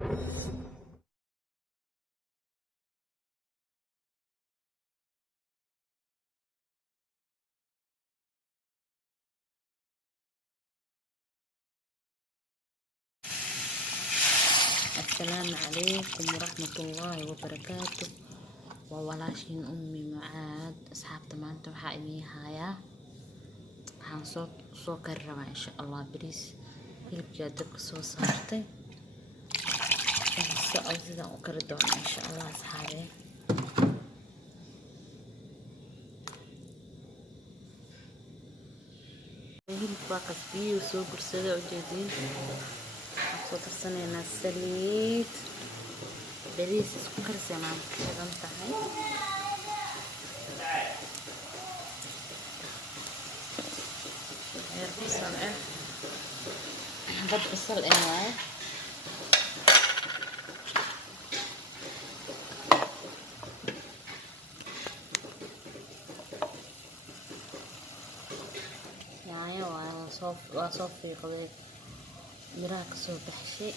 السلام عليكم ورحمة الله وبركاته. وولاشين أمي معاد أصحاب تمانتو حقيقي هايا waxaan soo kari rabaa insha Allah bariis hilibka dabka soo saartay sidaan u kari doona insha Allah asxaabe. hilibka waa qasbiyo soo gursada ujeedin waxaan soo karsanaynaa saliid bariis isku karsanaa kadan tahay heer basal dad basal waaye yaanyo waa soo fiiqday miraha kasoo baxshay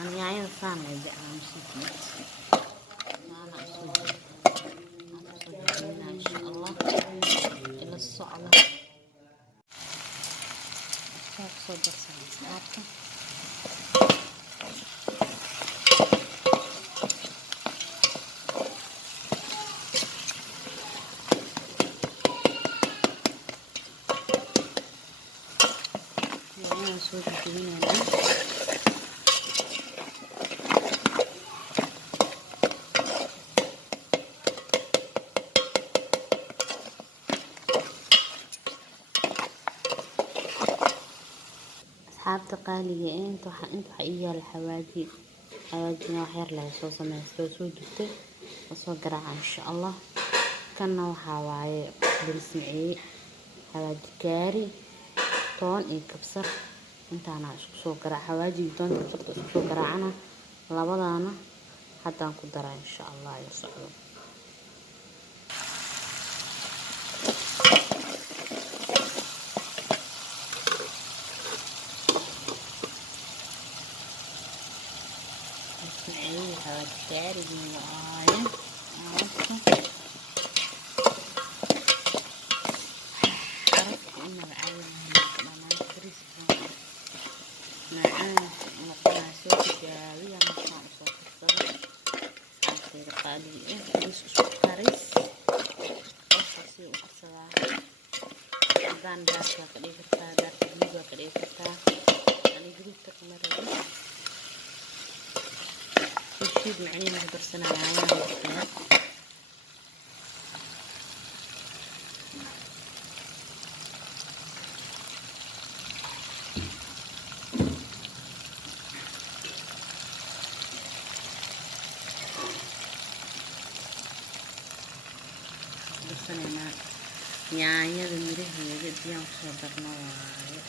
أنا yaanyada saan ay jeclaan shiidmad أنا أسوي إن شاء الله إلى الصعبة صدر ساعتها يعني أسوي كذي أصحابتا qaaliga inta waxa iyaal xawaajina wax yar la soo sameeyay soo dugtay soo garaaca insha Allah kana waxa waaye bilsmicii xawaaji kaari toon iyo kabsar intaana isku soo garaaca xawaaji toon kabsar isku soo garaacana labadaana hadaan ku daraa insha Allah iyo socdo كاري معايا عرفت إنه معايا معانا فريس معانا مقنع سوتي جاوية مقنع صوت الصغر عصير قالي فريس وسكريس قصصي وقصة بان دارك وكلي كرتا دارك جديد وكلي كرتا يعني جديد تكمرة يشيد معني نهدر سنة معايا درسنا مع yaanyada miraheeda biyaan kusoo darno waaye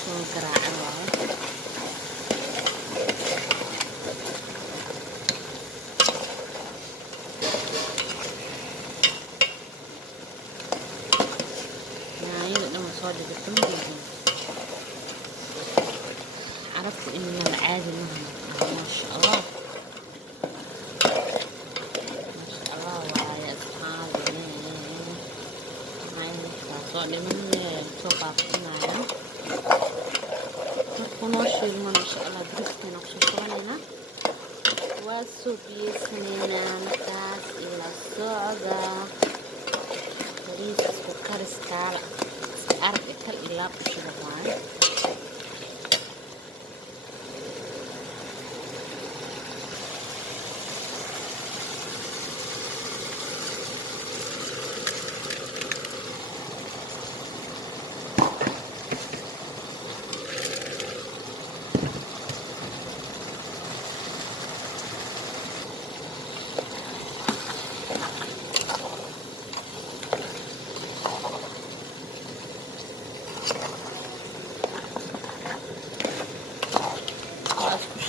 soo garaacan waaye yaanyada dhan soo dhigto عرفت إنه العادي مهم ما شاء الله ما شاء الله ويا أصحابي هاي صار لي من سوق معنا ونوشي ما شاء الله بريسكنا وشوفونا واسوبي سنينا مكاس إلى الصعدة بريس وكرس كالا أعرف أكل إلا بشبهان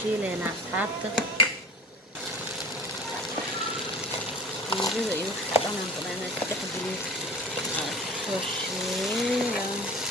شيلين أصحابته يجب يوحد أنا طبعا أستحضر وشيلة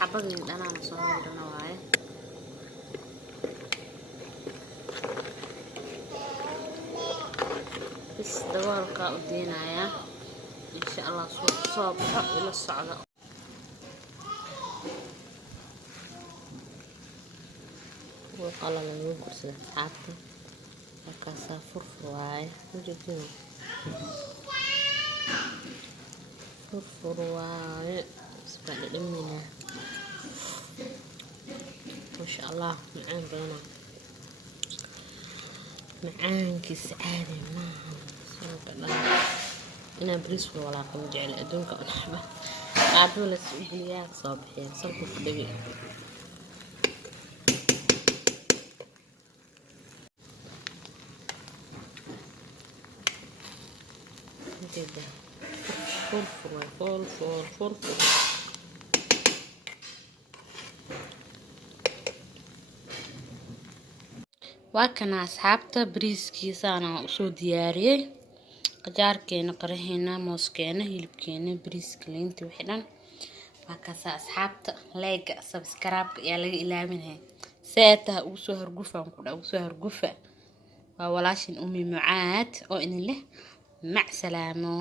حبة من أنا مصور نوعي بس دوالك أدينا يا إن شاء الله صوبها إلى الصعدة وقال لنا ينقص حاطة وكاسة فرفر واي وجدين فرفر واي سبع لمنا ما شاء الله معان بينا معان كيس عادي ما صوب الله أنا بريس ولا قم جعل أدونك ونحبه قعدوا للسعوديات صباحين صلكوا في دقيقة كده فلفل فلفل فلفل وكنا أصحابته بريسكيسا أنا أصول دياري qajaarkeena qaraheena mooskeena hilibkeena bariiska leenta wixii markaas asxaabta like subscribe ayaa laga ilaaminay seeta ugu soo hargufaan ku dhaw soo hargufa waa walaashin ummi mucaad oo in leh mac salaamo